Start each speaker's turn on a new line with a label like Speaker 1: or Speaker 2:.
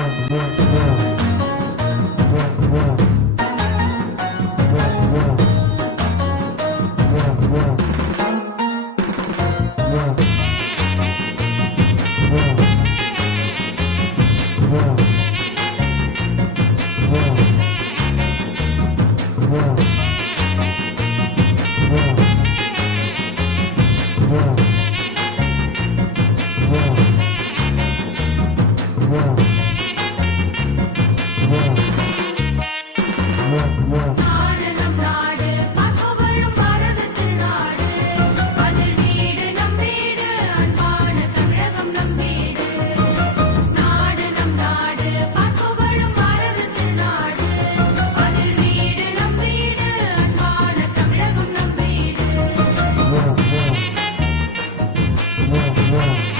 Speaker 1: Wow. uou, uou.